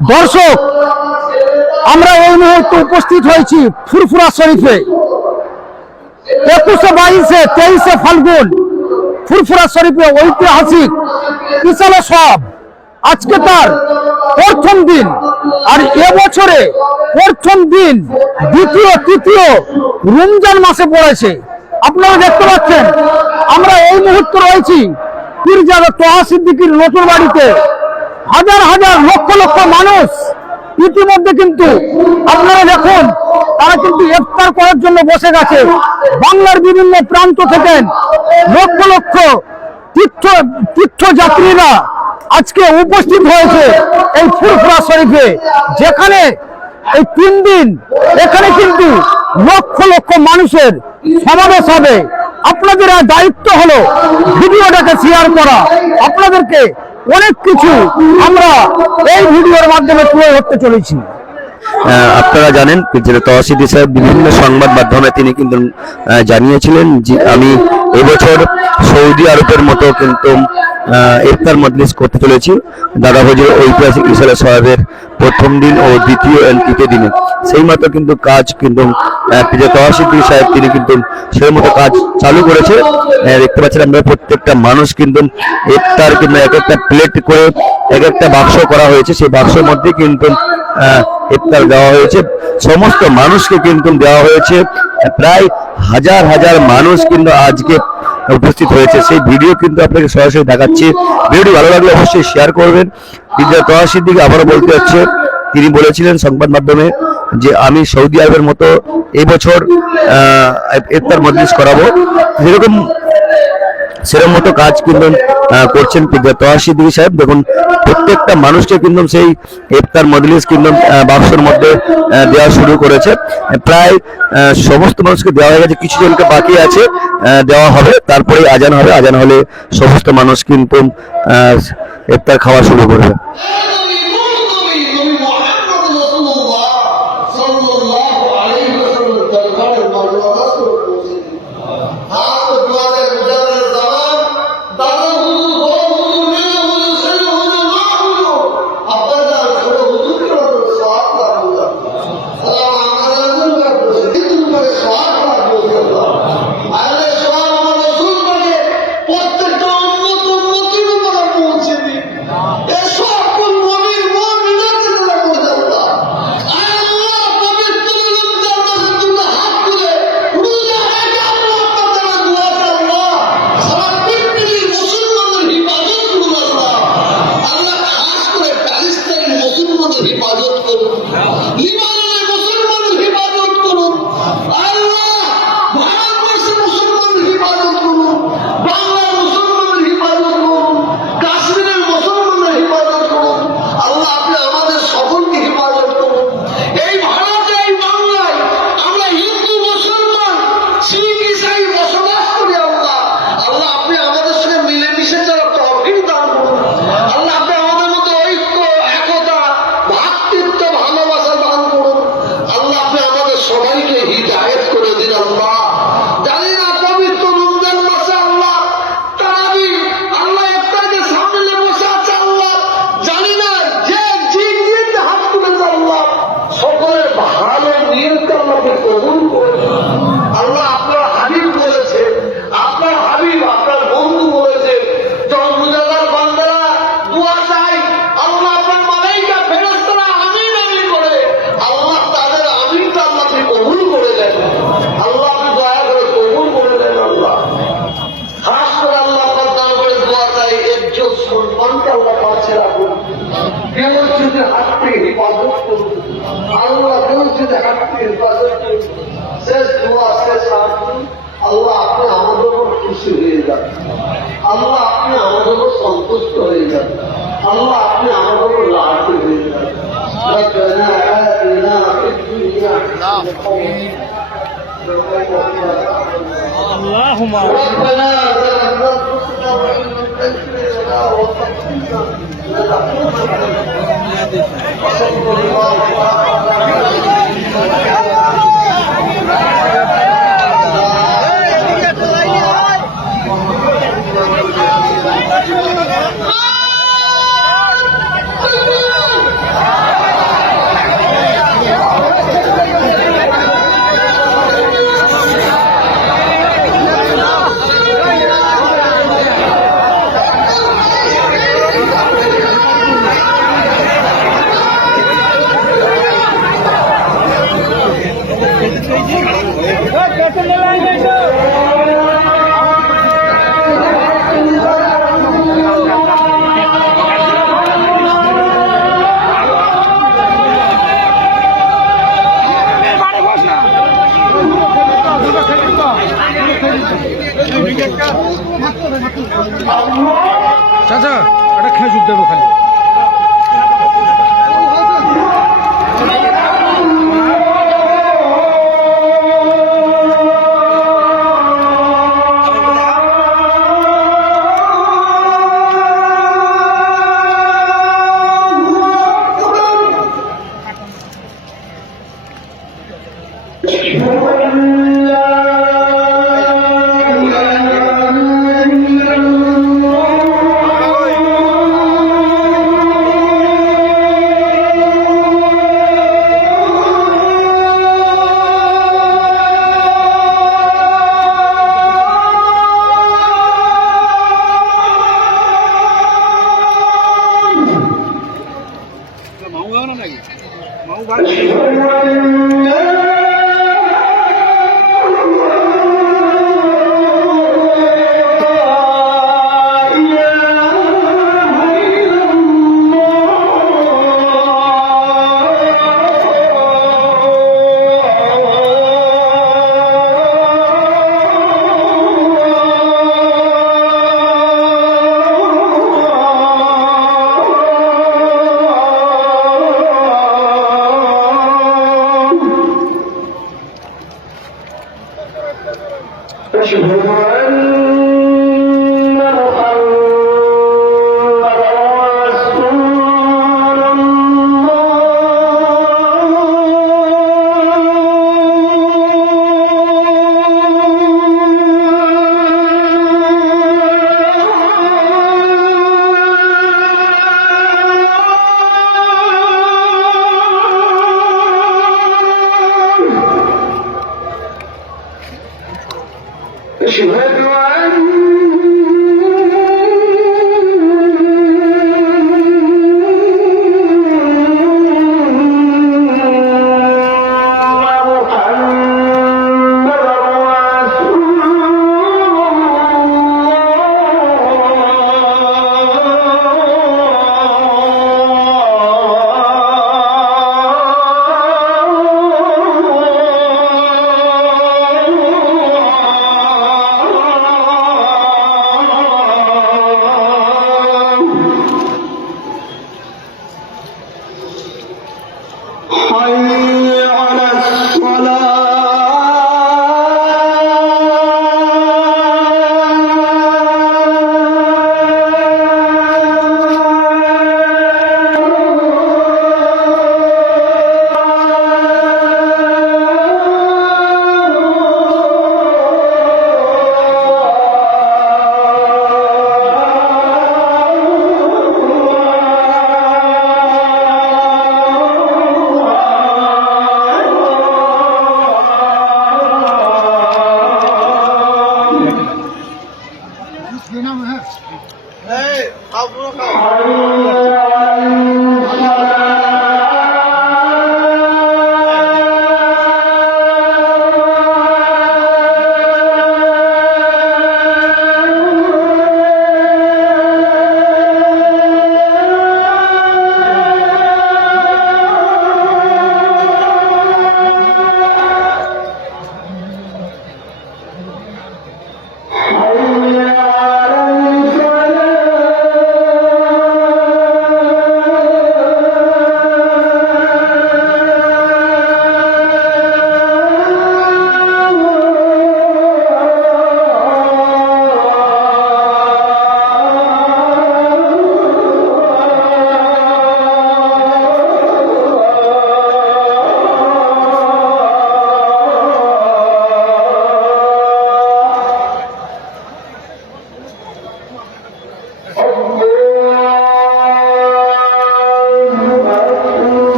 দর্শক, আমরা এই মুহূর্তে উপস্থিত হয়েছি ফুরফুরা শরীফে। 21শে 22শে 23শে ফাল্গুন ফুরফুরা শরীফে ঐতিহাসিক ইসালে সব আজকে তার প্রথম দিন। আর এবছরে প্রথম দিন দ্বিতীয় তৃতীয় রমজান মাসে পড়েছে। আপনারা দেখতে পাচ্ছেন আমরা এই মুহূর্তে রয়েছি পীরজাদা তোহা সিদ্দিকীর নতুন বাড়িতে। হাজার হাজার লক্ষ লক্ষ মানুষ ইতিমধ্যে কিন্তু আপনারা দেখুন তারা কিন্তু ইফতার করার জন্য বসে গেছে। বাংলার বিভিন্ন প্রান্ত থেকে লক্ষ লক্ষ তীর্থযাত্রীরা আজকে উপস্থিত হয়েছে এই ফুরফুরা শরীফে, যেখানে এই 3 দিন এখানে কিন্তু লক্ষ লক্ষ মানুষের সমাবেশ হবে। আপনাদের দায়িত্ব হলো ভিডিওটাকে শেয়ার করা। আপনাদেরকে অনেক কিছু আমরা এই ভিডিওর মাধ্যমে তুলে ধরতে চলেছি। আপনারা জানেন যে তহসিদ্দি সাহেব বিভিন্ন সংবাদ মাধ্যমে তিনি কিন্তু জানিয়েছিলেন যে আমি এবছর সৌদি আরবের মতো কিন্তু ইফতার মজলিস করতে চলেছি দাদা হুজুর ঐতিহাসিক ইসালে সাহেবের প্রথম দিন ও দ্বিতীয় তৃতীয় দিনে। সেই মতো কিন্তু কাজ কিন্তু তহসিদ্দি সাহেব তিনি কিন্তু সেই মতো কাজ চালু করেছে। দেখতে পাচ্ছেন আমরা প্রত্যেকটা মানুষ কিন্তু ইফতার কিংবা এক একটা প্লেট করে এক একটা বাক্স করা হয়েছে। সেই বাক্সের মধ্যে কিন্তু ইফতার দেওয়া হয়েছে। সমস্ত মানুষকে কিন্তু দেওয়া হয়েছে। প্রায় হাজার হাজার মানুষ কিন্তু আজকে উপস্থিত হয়েছে। সেই ভিডিও কিন্তু আপনাকে সরাসরি দেখাচ্ছি। ভিডিওটি ভালো লাগলে অবশ্যই শেয়ার করবেন। পীরজাদা তোহা সিদ্দিকী আবারও বলতে হচ্ছে, তিনি বলেছিলেন সংবাদ মাধ্যমে যে আমি সৌদি আরবের মতো এবছর ইফতার মজলিস করাবো। সেরকম মতো কাজ কিন্তু করছেন পীরজাদা তোহা সিদ্দিকী সাহেব। দেখুন প্রত্যেকটা মানুষকে কিন্তু সেই ইফতার মজলিস কিন্তু বাক্সের মধ্যে দেওয়া শুরু করেছে। প্রায় সমস্ত মানুষকে দেওয়া হয়ে গেছে, কিছু জনকে বাকি আছে দেওয়া হবে। তারপরে আজান হবে, আজান হলে সমস্ত মানুষ কিন্তু ইফতার খাওয়া শুরু করবে। শেষ দোয়া শেষ আল্লাহ আপনি আমাদের উপর খুশি হয়ে যান, আল্লাহ আপনি আমাদের উপর সন্তুষ্ট হয়ে যান, আল্লাহ আপনি আমাদের উপর রাজি হয়ে যান। اللهم ربنا ظلمنا انفسنا وان لم تغفر لنا وترحمنا لنكونن وصلى الله على দেবো খালি।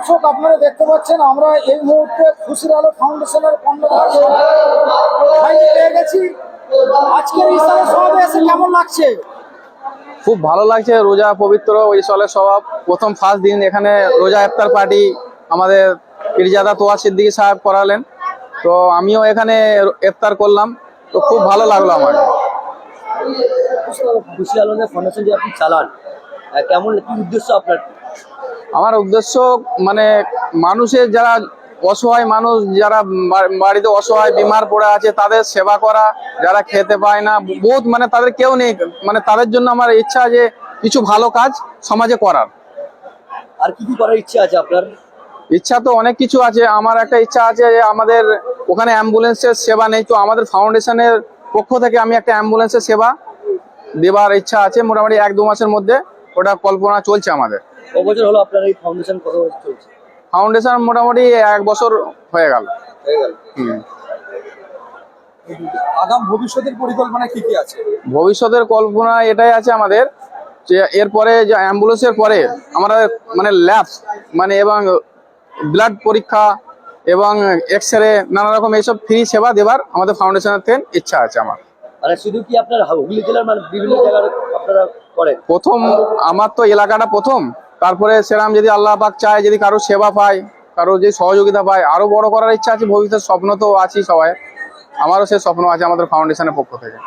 দর্শক আপনারা দেখতে পাচ্ছেন আমরা এই মুহূর্তে খুশির আলো ফাউন্ডেশনের কর্ণধার ভাইকে পেয়ে গেছি। আজকের ইসলামের সমাবেশে কেমন লাগছে? খুব ভালো লাগছে। রোজা পবিত্র ইসলের স্বভাব প্রথম ফার্স্ট দিন এখানে রোজা ইফতার পার্টি আমাদের পীরজাদা তোয়া সিদ্দিকী সাহেব করালেন, তো আমিও এখানে ইফতার করলাম, তো খুব ভালো লাগলো আমার। খুশি আলো ফাউন্ডেশন যে আপনি চালান, কেমন কি উদ্দেশ্য আপনার? আমার উদ্দেশ্য মানে মানুষের যারা অসহায় মানুষ, যারা বাড়িতে অসহায় বিমার পড়ে আছে তাদের সেবা করা, যারা খেতে পায় না, বহুত মানে তাদের কেউ নেই, মানে তাদের জন্য আমার ইচ্ছা যে কিছু ভালো কাজ সমাজে করার। আর কি কি করার ইচ্ছা আছে আপনার? ইচ্ছা তো অনেক কিছু আছে। আমার একটা ইচ্ছা আছে যে আমাদের ওখানে অ্যাম্বুলেন্সের সেবা নেই, তো আমাদের ফাউন্ডেশনের পক্ষ থেকে আমি একটা অ্যাম্বুলেন্সের সেবা দেবার ইচ্ছা আছে। মোটামুটি 1-2 মাসের মধ্যে ওটা কল্পনা চলছে আমাদের। ক বছর হলো আপনার এই ফাউন্ডেশন, কত বছর চলছে? ফাউন্ডেশন মোটামুটি 1 বছর হয়ে গেল। আগাম ভবিষ্যতের পরিকল্পনা কি কি আছে? ভবিষ্যতের কল্পনা এটাই আছে আমাদের যে এরপরে যে অ্যাম্বুলেন্সের পরে আমরা মানে ল্যাব মানে এবং ব্লাড পরীক্ষা এবং এক্সরে নানা রকম এইসব ফ্রি সেবা দেবার আমাদের ফাউন্ডেশনের থেকে ইচ্ছা আছে আমার। মানে শুধু কি আপনার হুগলি জেলার মানে বিভিন্ন জায়গার আপনারা করেন? প্রথম আমার তো এলাকাটা প্রথম, তারপরে সেরাম যদি আল্লাহ পাক চায়, যদি কারো সেবা পায়, কারো যে সহযোগিতা পায়, আরো বড় করার ইচ্ছা আছে। ভবিষ্যৎ স্বপ্ন তো আছেই সবাই, আমারও সে স্বপ্ন আছে আমাদের ফাউন্ডেশনের পক্ষ থেকে।